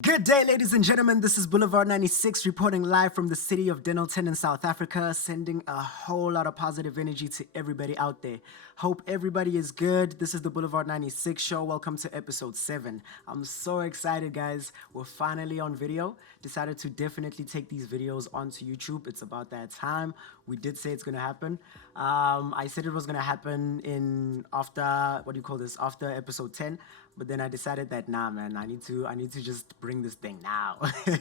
Good day, ladies and gentlemen. This is Boulevard 96 reporting live from the city of Denelton in South Africa, sending a whole lot of positive energy to everybody out there. Hope everybody is good. This is the Boulevard 96 show. Welcome to episode 7. I'm so excited, guys. We're finally on video. Decided to definitely take these videos onto YouTube. It's about that time. We did say it's going to happen. I said it was going to happen after after episode 10. But then I decided that nah, man, I need to just bring this thing now. It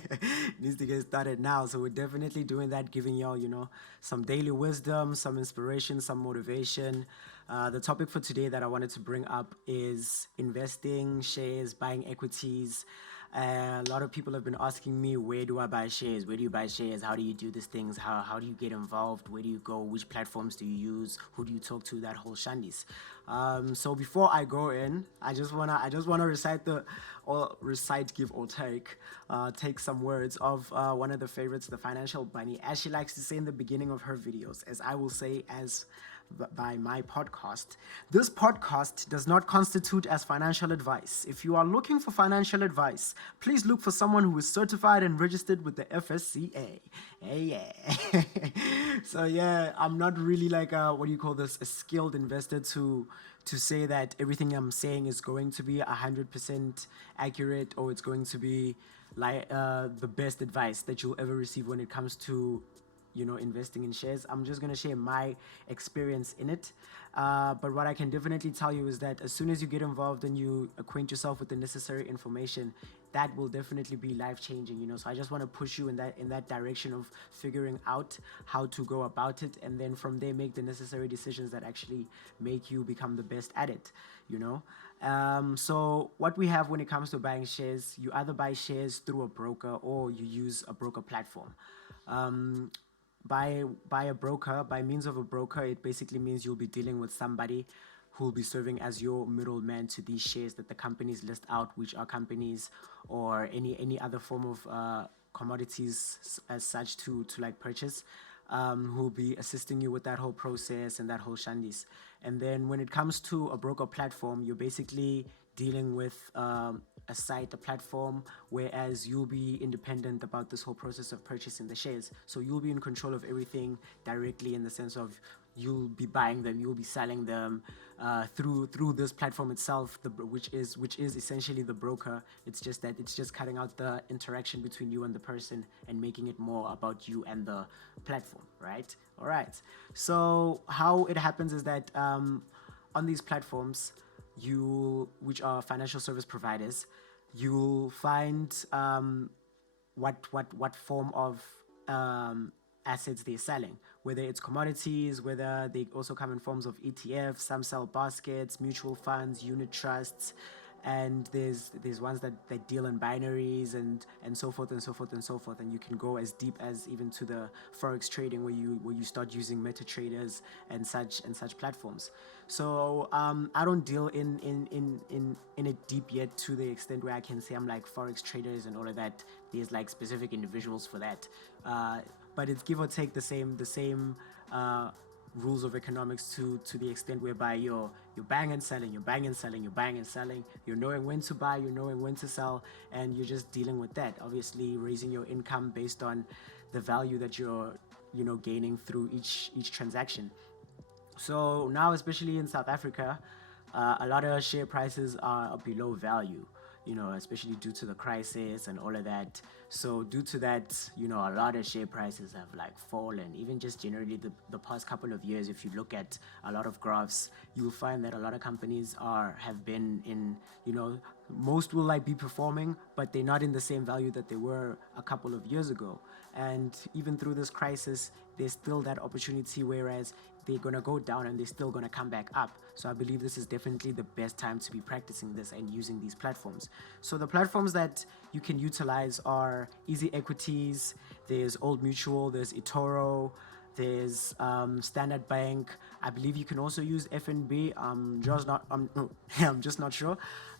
needs to get started now. So we're definitely doing that, giving y'all, some daily wisdom, some inspiration, some motivation. The topic for today that I wanted to bring up is investing, shares, buying equities. A lot of people have been asking me, where do I buy shares? Where do you buy shares? How do you do these things? How do you get involved? Where do you go? Which platforms do you use? Who do you talk to? That whole shandies. So before I go in, I just wanna recite, give or take some words of one of the favorites, the financial bunny, as she likes to say in the beginning of her videos, as I will say by my podcast. This podcast does not constitute as financial advice. If you are looking for financial advice, please look for someone who is certified and registered with the FSCA. Hey, yeah. So yeah, I'm not really like a skilled investor to say that everything I'm saying is going to be 100% accurate, or it's going to be like the best advice that you'll ever receive when it comes to investing in shares. I'm just going to share my experience in it. But what I can definitely tell you is that as soon as you get involved and you acquaint yourself with the necessary information, that will definitely be life-changing. So I just want to push you in that direction of figuring out how to go about it, and then from there make the necessary decisions that actually make you become the best at it. So what we have when it comes to buying shares, you either buy shares through a broker or you use a broker platform. By a broker, by means of a broker, it basically means you'll be dealing with somebody who will be serving as your middleman to these shares that the companies list out, which are companies or any other form of commodities as such to like purchase, who'll be assisting you with that whole process and that whole shandis. And then when it comes to a broker platform, you're basically dealing with a site, a platform, whereas you'll be independent about this whole process of purchasing the shares. So you'll be in control of everything directly, in the sense of you'll be buying them, you'll be selling them through this platform itself, which is essentially the broker. It's just that it's just cutting out the interaction between you and the person and making it more about you and the platform, right? All right. So how it happens is that on these platforms, which are financial service providers, you'll find what form of assets they're selling, whether it's commodities, whether they also come in forms of ETFs. Some sell baskets, mutual funds, unit trusts, and there's ones that deal in binaries and so forth and so forth and so forth. And you can go as deep as even to the forex trading, where you start using meta traders and such platforms. So I don't deal in it deep yet, to the extent where I can say I'm like forex traders and all of that. There's like specific individuals for that, but it's give or take the same rules of economics to the extent whereby you're buying and selling, you're buying and selling, you're buying and selling, you're knowing when to buy, you're knowing when to sell, and you're just dealing with that. Obviously, raising your income based on the value that you're gaining through each transaction. So now, especially in South Africa, a lot of share prices are below value, especially due to the crisis and all of that. So due to that, a lot of share prices have like fallen. Even just generally the past couple of years, if you look at a lot of graphs, you'll find that a lot of companies have been in, most will like be performing, but they're not in the same value that they were a couple of years ago. And even through this crisis, there's still that opportunity, whereas they're gonna go down and they're still gonna come back up. So I believe this is definitely the best time to be practicing this and using these platforms. So the platforms that you can utilize are Easy Equities, there's Old Mutual, there's eToro, there's Standard Bank. I believe you can also use FNB. I'm just not sure.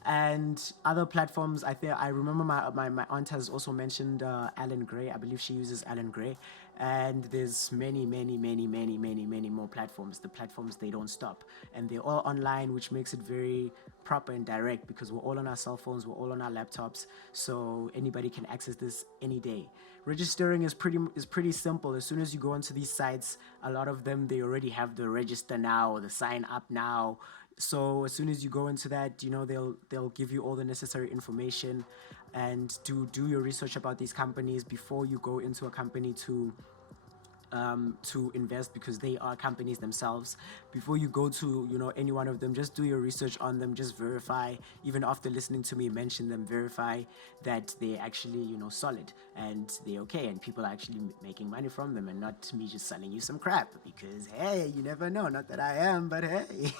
And other platforms, I remember my aunt has also mentioned Alan Gray. I believe she uses Alan Gray. And there's many more platforms. The platforms, they don't stop. And they're all online, which makes it very proper and direct because we're all on our cell phones, we're all on our laptops. So anybody can access this any day. Registering is pretty simple. As soon as you go onto these sites, a lot of them, they already have the register now or the sign up now. So as soon as you go into that, they'll give you all the necessary information, and do your research about these companies before you go into a company to invest, because they are companies themselves. Before you go to any one of them, just do your research on them. Just verify, even after listening to me mention them, verify that they're actually solid and they're okay, and people are actually making money from them, and not me just selling you some crap, because hey, you never know. Not that I am, but hey.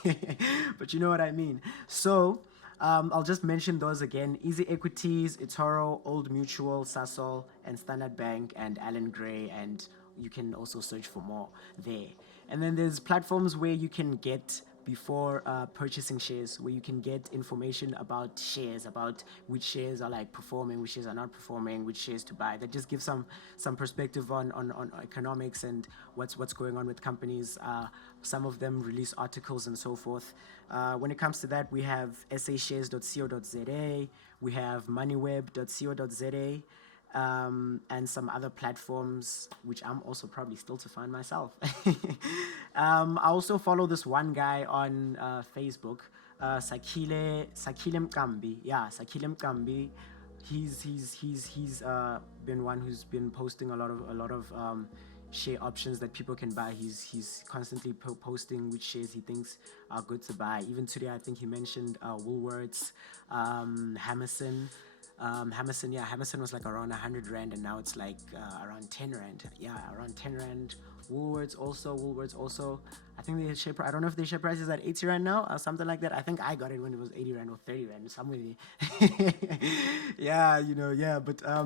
But you know what I mean. So I'll just mention those again: Easy Equities, eToro, Old Mutual, Sasol, and Standard Bank, and Alan Gray. And you can also search for more there. And then there's platforms where you can get, before purchasing shares, where you can get information about shares, about which shares are like performing, which shares are not performing, which shares to buy. That just gives some perspective on economics and what's going on with companies. Some of them release articles and so forth. When it comes to that, we have sashares.co.za, we have moneyweb.co.za, and some other platforms, which I'm also probably still to find myself. I also follow this one guy on Facebook, Sakile Mkambi. Yeah, Sakile Mkambi. He's been one who's been posting a lot of share options that people can buy. He's constantly posting which shares he thinks are good to buy. Even today, I think he mentioned Woolworths, Hammerson. Hammerson was like around 100 rand, and now it's like around 10 rand. Yeah, around 10 rand. Woolworths also. I think the share I don't know if the share price is at 80 rand now or something like that. I think I got it when it was 80 rand or 30 rand, somewhere there. Yeah. But a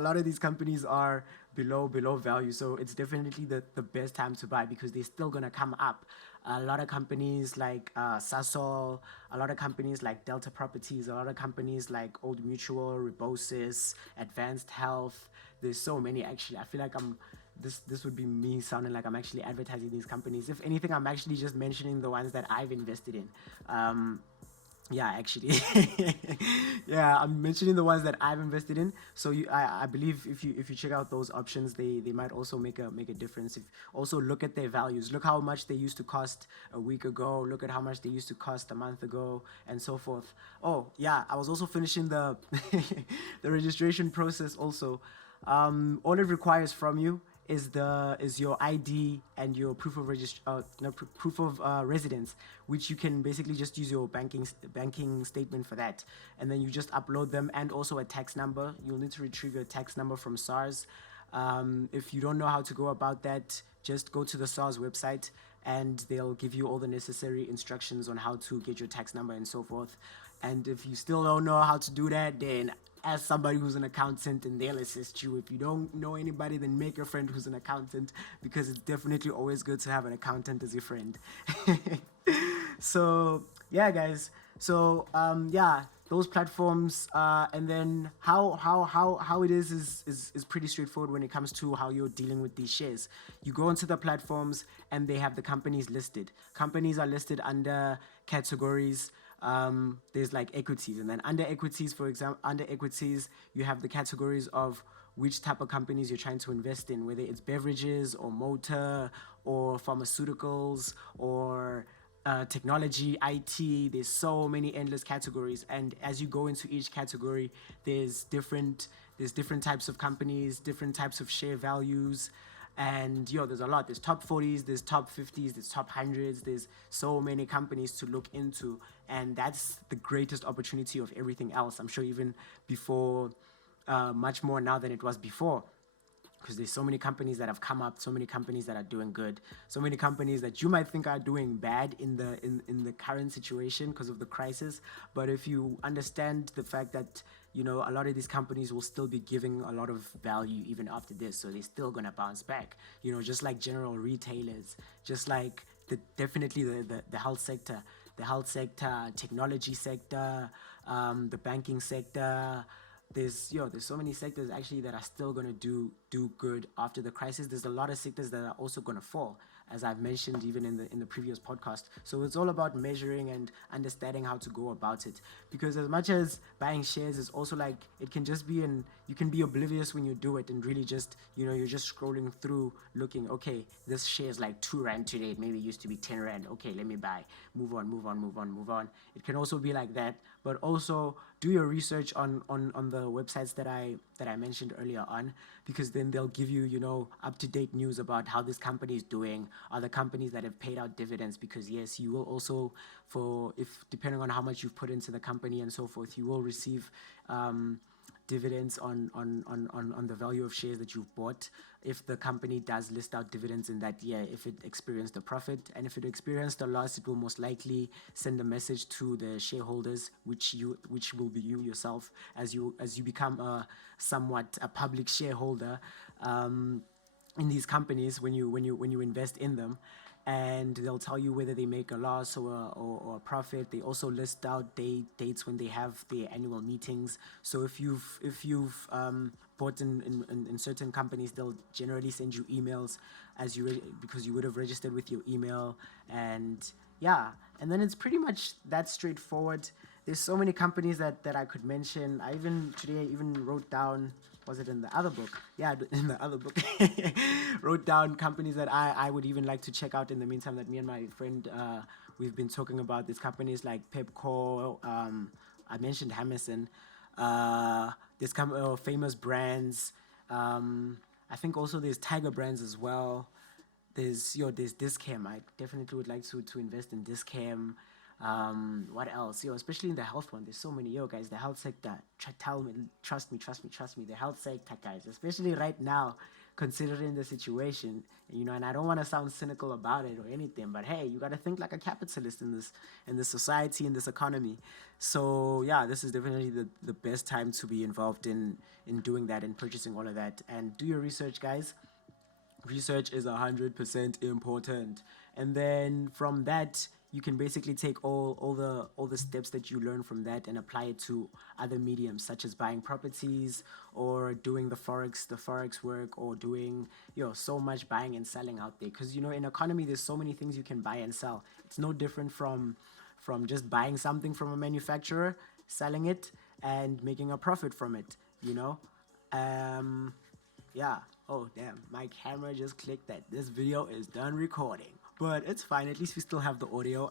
lot of these companies are below value, so it's definitely the best time to buy, because they're still gonna come up. A lot of companies like Sasol, a lot of companies like Delta Properties, a lot of companies like Old Mutual, Rebosis, Advanced Health. There's so many, actually. I feel like this would be me sounding like I'm actually advertising these companies. If anything, I'm actually just mentioning the ones that I've invested in. Yeah, actually. Yeah, I'm mentioning the ones that I've invested in. So I believe if you check out those options, they might also make a difference. If also look at their values, look how much they used to cost a week ago, look at how much they used to cost a month ago, and so forth. Oh yeah, I was also finishing the the registration process also. All it requires from you is your ID and your proof of proof of residence, which you can basically just use your banking statement for that, and then you just upload them, and also a tax number. You'll need to retrieve your tax number from SARS. If you don't know how to go about that, just go to the SARS website, and they'll give you all the necessary instructions on how to get your tax number and so forth. And if you still don't know how to do that, then ask somebody who's an accountant, and they'll assist you. If you don't know anybody, then make a friend who's an accountant, because it's definitely always good to have an accountant as your friend. So yeah, guys. So yeah, those platforms, and then how it is pretty straightforward when it comes to how you're dealing with these shares. You go into the platforms, and they have the companies listed. Companies are listed under categories. There's like equities, and then under equities, for example, under equities, you have the categories of which type of companies you're trying to invest in, whether it's beverages or motor or pharmaceuticals or technology, IT. There's so many endless categories, and as you go into each category, there's different types of companies, different types of share values. And there's a lot. There's top 40s, there's top 50s, there's top 100s. There's so many companies to look into, and that's the greatest opportunity of everything else. I'm sure even before, much more now than it was before, because there's so many companies that have come up, so many companies that are doing good, so many companies that you might think are doing bad in the current situation because of the crisis. But if you understand the fact that a lot of these companies will still be giving a lot of value even after this, so they're still gonna bounce back. Just like general retailers, just like definitely the health sector. the health sector, technology sector, the banking sector. There's so many sectors actually that are still gonna do good after the crisis. There's a lot of sectors that are also gonna fall, as I've mentioned even in the previous podcast. So it's all about measuring and understanding how to go about it. Because as much as buying shares is also like, it can just be you can be oblivious when you do it and really just, you're just scrolling through looking, okay, this share is like 2 rand today. Maybe it used to be 10 rand. Okay, let me buy. Move on, move on, move on, move on. It can also be like that, but also do your research on the websites that I mentioned earlier on, because then they'll give you, up-to-date news about how this company is doing, other companies that have paid out dividends, because yes, you will also, if depending on how much you've put into the company and so forth, you will receive dividends on the value of shares that you've bought if the company does list out dividends in that year, if it experienced a profit. And if it experienced a loss, it will most likely send a message to the shareholders, which will be you yourself, as you become somewhat a public shareholder in these companies when you invest in them. And they'll tell you whether they make a loss or a profit. They also list out dates when they have their annual meetings. So if you've bought in certain companies, they'll generally send you emails because you would have registered with your email. And yeah, and then it's pretty much that straightforward. There's so many companies that I could mention. I even wrote down, was it in the other book? Yeah, in the other book. Wrote down companies that I would even like to check out in the meantime, that me and my friend, we've been talking about. These companies like Pepco, I mentioned Hammerson, there's famous brands. I think also there's Tiger Brands as well. There's Discam. I definitely would like to invest in Discam. What else? Especially in the health one, there's so many. Guys, the health sector. Trust me. The health sector, guys, especially right now, considering the situation, and I don't want to sound cynical about it or anything, but hey, you got to think like a capitalist in this society, in this economy. So yeah, this is definitely the best time to be involved in doing that and purchasing all of that. And do your research, guys. Research is 100% important. And then from that, you can basically take all the steps that you learn from that and apply it to other mediums, such as buying properties or doing the forex work, or doing so much buying and selling out there. Because in economy, there's so many things you can buy and sell. It's no different from just buying something from a manufacturer, selling it, and making a profit from it. Yeah. Oh, damn. My camera just clicked that this video is done recording. But it's fine. At least we still have the audio.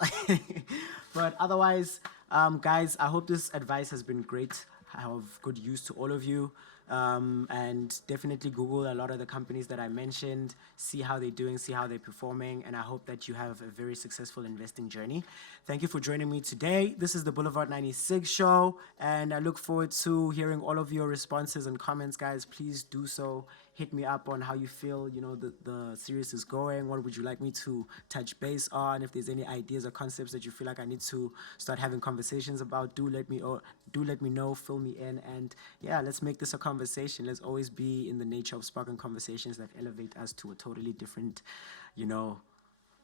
But otherwise, guys, I hope this advice has been great. I have good use to all of you. And definitely Google a lot of the companies that I mentioned, see how they're doing, see how they're performing, and I hope that you have a very successful investing journey. Thank you for joining me today. This is the Boulevard 96 show, and I look forward to hearing all of your responses and comments, guys. Please do so. Hit me up on how you feel, the series is going. What would you like me to touch base on? If there's any ideas or concepts that you feel like I need to start having conversations about, do let me know, fill me in, and yeah, let's make this a conversation. Let's always be in the nature of sparking conversations that elevate us to a totally different,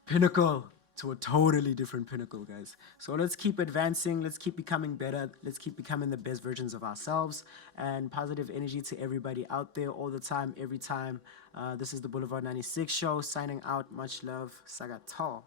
pinnacle. To a totally different pinnacle, guys. So let's keep advancing. Let's keep becoming better. Let's keep becoming the best versions of ourselves. And positive energy to everybody out there all the time, every time. This is the Boulevard 96 show. Signing out. Much love. Sagato.